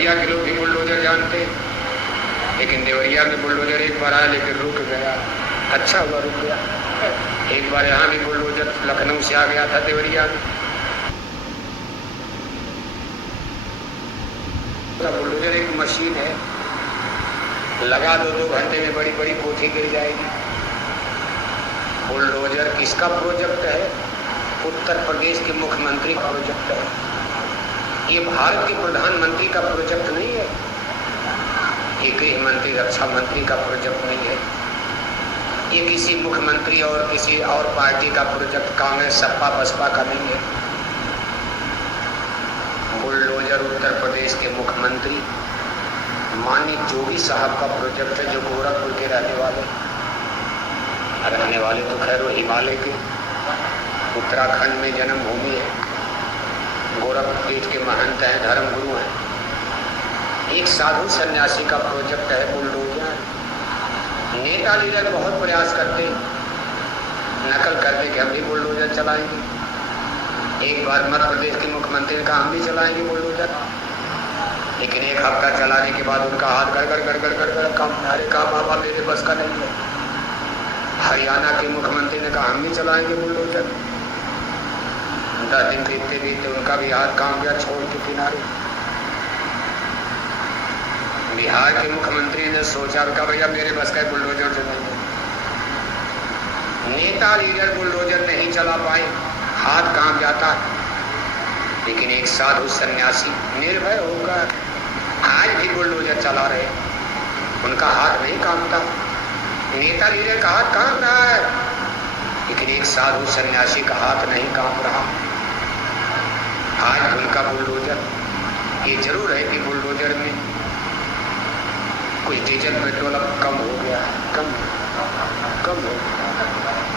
देवरिया के लोग भी बुलडोजर जानते, लेकिन देवरिया में बुलडोजर एक बार आया लेकिन रुक गया। अच्छा हुआ रुक गया। एक बार यहाँ भी बुलडोजर लखनऊ से आ गया था देवरिया में। बुलडोजर एक मशीन है, लगा दो 2 घंटे में बड़ी बड़ी कोठी गिर जाएगी। बुलडोजर किसका प्रोजेक्ट है? उत्तर प्रदेश के मुख्यमंत्री का प्रोजेक्ट है। ये भारत के प्रधानमंत्री का प्रोजेक्ट नहीं है, ये गृह मंत्री रक्षा मंत्री का प्रोजेक्ट नहीं है, ये किसी मुख्यमंत्री और किसी और पार्टी का प्रोजेक्ट, कांग्रेस सपा बसपा का नहीं है। बुलडोजर उत्तर प्रदेश के मुख्यमंत्री माननीय योगी साहब का प्रोजेक्ट है, जो गोरखपुर के रहने वाले तो खैर वो हिमालय के उत्तराखंड में जन्मभूमि है, गोरखपुर पीठ के महंत हैं, धर्मगुरु हैं। एक साधु सन्यासी का प्रोजेक्ट है बुलडोजर। नेता लीडर बहुत प्रयास करते, नकल करते कि हम भी बुलडोजर चलाएंगे। एक बार मध्य प्रदेश के मुख्यमंत्री ने कहा हम भी चलाएंगे बुलडोजर, लेकिन 1 हफ्ता चलाने के बाद उनका हाथ गड़गड़ काम बाबा मेरे बस का नहीं है। हरियाणा के मुख्यमंत्री ने कहा हम भी चलाएंगे बुलडोजर। 10 दिन बीतते उनका भी हाथ काम गया, छोड़ के किनारे। बिहार के मुख्यमंत्री ने सोचा कि भैया मेरे बस का बुलडोजर चलाएंगे। नेता लीडर बुलडोजर नहीं चला पाए, हाथ काम जाता, लेकिन एक साधु सन्यासी निर्भय होकर आज भी बुलडोजर चला रहे, उनका हाथ नहीं कांपता। नेता लीडर का हाथ कांप रहा है, लेकिन एक साधु सन्यासी का हाथ नहीं कांप रहा। आज उनका बुलडोजर, ये जरूर है कि बुलडोजर में कुछ डीजल पेट्रोल अब कम हो गया, कम हो गया,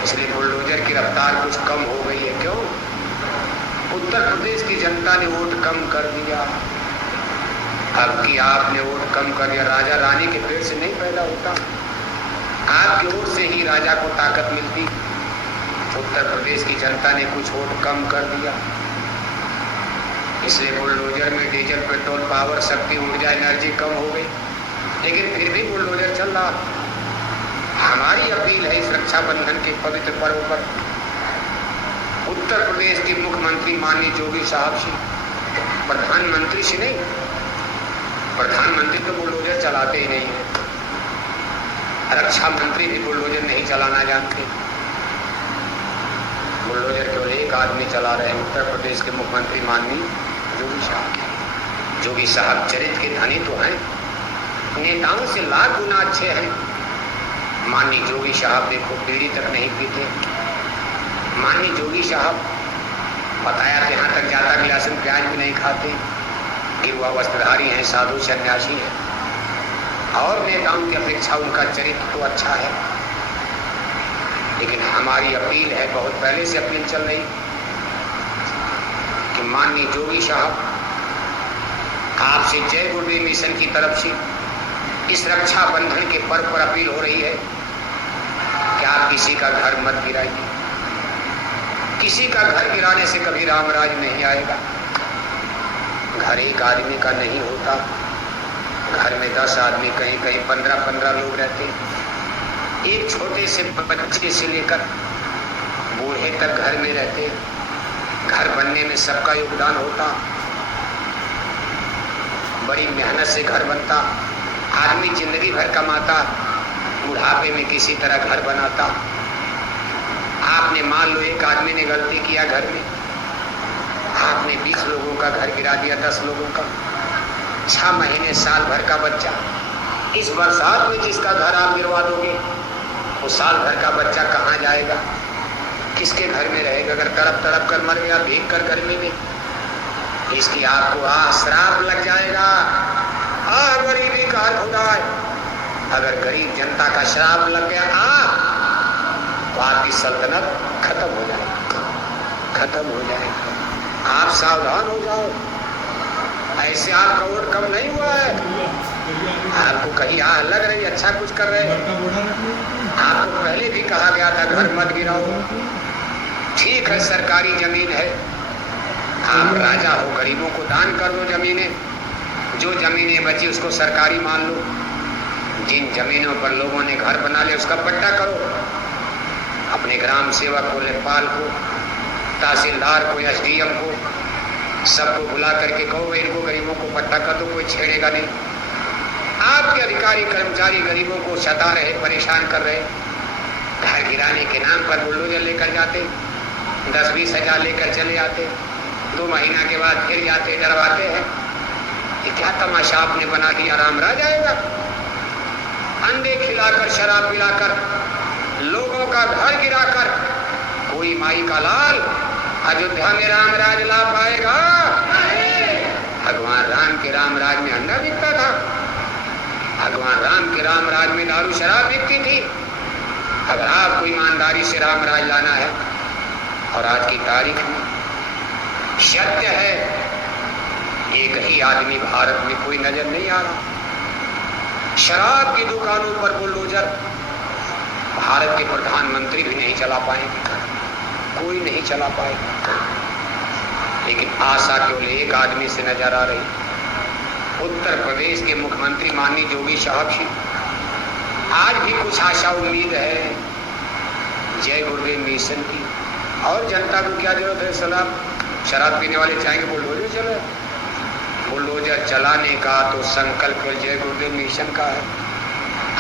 इसलिए बुलडोजर की रफ्तार कुछ कम हो गई है। क्यों? उत्तर प्रदेश की जनता ने वोट कम कर दिया। अब की आपने वोट कम कर दिया, राजा रानी के पेट से नहीं पैदा होता, आपकी वोट से ही राजा को ताकत मिलती। उत्तर प्रदेश की जनता ने कुछ वोट कम कर दिया, इसलिए बुलडोजर में डीजल पेट्रोल पावर शक्ति ऊर्जा एनर्जी कम हो गई, लेकिन फिर भी बुलडोजर चल रहा। हमारी अपील है इस रक्षाबंधन के पवित्र पर्व पर उत्तर प्रदेश के मुख्यमंत्री माननीय योगी साहब से, प्रधानमंत्री से नहीं, प्रधानमंत्री तो बुलडोजर चलाते ही नहीं है, रक्षा मंत्री भी बुलडोजर नहीं चलाना जानते। बुलडोजर केवल एक आदमी चला रहे हैं, उत्तर प्रदेश के मुख्यमंत्री माननीय योगी साहब। योगी साहब चरित्र के धनी तो हैं, नेताओं से लाख गुना अच्छे हैं। माननीय योगी साहब देखो बीड़ी तक नहीं पीते। माननीय योगी साहब बताया कि यहाँ तक जाता कि लहसुन प्याज भी नहीं खाते, गिरुआ वस्त्रधारी हैं, साधु सन्यासी हैं, और नेताओं की अपेक्षा उनका चरित्र तो अच्छा है। लेकिन हमारी अपील है, बहुत पहले से अपील चल रही कि माननीय योगी साहब आपसे जय गुरुदेव मिशन की तरफ से इस रक्षाबंधन के पर्व पर अपील हो रही है कि आप किसी का घर मत गिराइए। किसी का घर गिराने से कभी रामराज नहीं आएगा। घर एक आदमी का नहीं होता, घर में 10 आदमी, कहीं कहीं 15-15 लोग रहते। एक छोटे से बच्चे से लेकर बूढ़े तक घर में रहते। घर बनने में सबका योगदान होता, बड़ी मेहनत से घर बनता। आदमी जिंदगी भर कमाता, बुढ़ापे में किसी तरह घर बनाता। आपने मान लो एक आदमी ने गलती किया घर में, आपने 20 लोगों का घर गिरा दिया, 10 लोगों का, 6 महीने साल भर का बच्चा। इस बरसात में जिसका घर आप गिरवा दोगे, वो साल भर का बच्चा कहाँ जाएगा, किसके घर में रहेगा? अगर तड़प तड़प कर मर गया भीग कर गर्मी में, इसकी आपको श्राप लग जाएगा। गरीबी का खुदा है। अगर गरीब जनता का श्राप लग गया तो आपकी सल्तनत खत्म हो जाएगी, खत्म हो जाएगी। आप सावधान हो जाओ, ऐसे आपका वोट कम नहीं हुआ है। आपको कहीं लग रही अच्छा कुछ कर रहे हैं, आपको पहले भी कहा गया था घर मत गिराओ। ठीक है, सरकारी जमीन है, आप राजा हो, गरीबों को दान कर दो जमीनें। जो जमीनें बची उसको सरकारी मान लो, जिन जमीनों पर लोगों ने घर बना लिया उसका पट्टा करो, अपने ग्राम सेवक को, लेखपाल को, तहसीलदार को, एसडीएम को, सबको बुला करके कहो इनको गरीबों को पट्टा कर दो, कोई छेड़ेगा नहीं। आपके अधिकारी कर्मचारी गरीबों को सता रहे, परेशान कर रहे, घर गिराने के नाम पर बुलडोजर लेकर जाते, 10-20 हजार लेकर चले आते, 2 महीना के बाद फिर जाते, डरवाते हैं। ये क्या तमाशा आपने बना दिया, राम रह जाएगा? अंडे खिलाकर, शराब पिलाकर, लोगों का घर गिराकर कोई माई का लाल अयोध्या में राम राज ला पाएगा? भगवान राम के राम राज में अंडा बिकता था, भगवान राम के राम राज में दारू शराब बिकती थी। अगर आपको ईमानदारी से राम राज लाना है, और आज की तारीख में सत्य है, एक ही आदमी भारत में कोई नजर नहीं आ रहा। शराब की दुकानों पर बुलडोजर भारत के प्रधानमंत्री भी नहीं चला पाएंगे, कोई नहीं चला पाएगा। लेकिन आशा केवल एक आदमी से नजर आ रही, उत्तर प्रदेश के मुख्यमंत्री माननीय योगी साहब जी। आज भी कुछ आशा उम्मीद है जय गुरुदेव मिशन की। और जनता को क्या जरूरत है? सलाम, शराब पीने वाले चाहेंगे बुलडोजर चले, बुलडोजर चलाने का तो संकल्प जय गुरुदेव मिशन का है।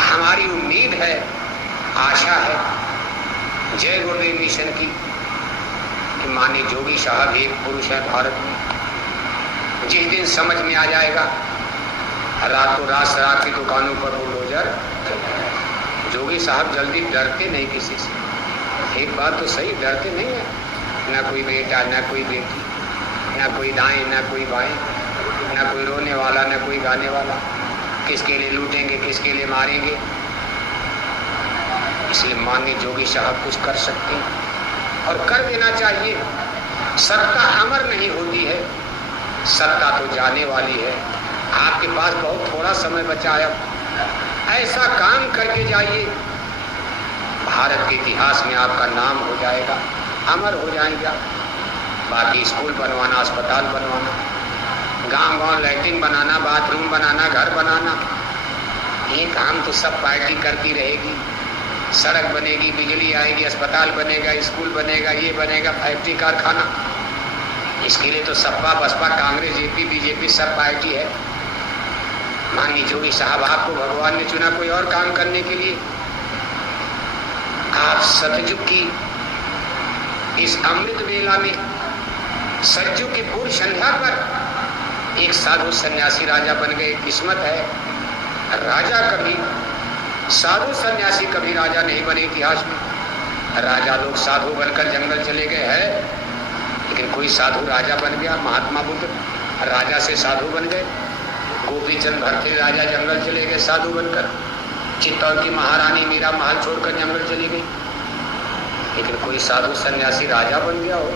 हमारी उम्मीद है, आशा है जय गुरुदेव मिशन की कि माननीय योगी साहब एक पुरुष है भारत में। जिस दिन समझ में आ जाएगा, रातों रात शराब की दुकानों पर बुलडोजर, योगी साहब जल्दी डरते नहीं किसी से। एक बात तो सही, डरते नहीं है, ना कोई बेटा, ना कोई बेटी, ना कोई दाएं, ना कोई बाएं, ना कोई रोने वाला, ना कोई गाने वाला। किसके लिए लूटेंगे, किसके लिए मारेंगे? इसलिए माननीय योगी साहब कुछ कर सकते हैं और कर देना चाहिए। सत्ता अमर नहीं होती है, सत्ता तो जाने वाली है। आपके पास बहुत थोड़ा समय बचा है, ऐसा काम करके जाइए, भारत के इतिहास में आपका नाम हो जाएगा, अमर हो जाएगा। बाकी स्कूल बनवाना, अस्पताल बनवाना, गांव-गांव लैट्रिन बनाना, बाथरूम बनाना, घर बनाना, ये काम तो सब पार्टी करती रहेगी। सड़क बनेगी, बिजली आएगी, अस्पताल बनेगा, स्कूल बनेगा, ये बनेगा, फैक्ट्री कारखाना, इसके लिए तो सपा, बसपा, कांग्रेस, जेपी, बीजेपी सब पार्टी है। माननीय योगी साहब, आपको भगवान ने चुना कोई और काम करने के लिए। आप सतयुग की इस अमृत वेला में, सतयुग की पूर्व संध्या पर एक साधु सन्यासी राजा बन गए। किस्मत है, राजा कभी, साधु सन्यासी कभी राजा नहीं बने इतिहास में। राजा लोग साधु बनकर जंगल चले गए हैं, लेकिन कोई साधु राजा बन गया। महात्मा बुद्ध राजा से साधु बन गए, गोपीचंद भरते राजा जंगल चले गए साधु बनकर, चित्तौड़ की महारानी मीरा महल छोड़कर जंगल चली गई। लेकिन कोई साधु सन्यासी राजा बन गया हो?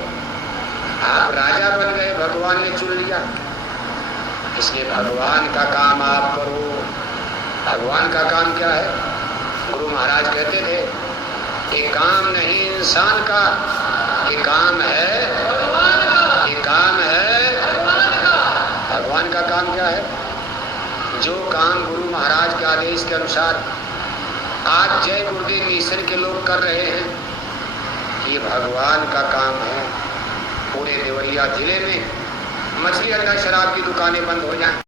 आप राजा बन गए, भगवान ने चुन लिया। इसलिए भगवान का काम आप करो। भगवान का काम क्या है? गुरु महाराज कहते थे, ये काम नहीं इंसान का, ये काम है भगवान का, ये काम है भगवान का। भगवान का काम क्या है? जो काम गुरु महाराज के आदेश के अनुसार आज जय गुरुदेव मिशन के लोग कर रहे हैं, ये भगवान का काम है। पूरे देवरिया जिले में मछली अड्डा, शराब की दुकानें बंद हो जाएं।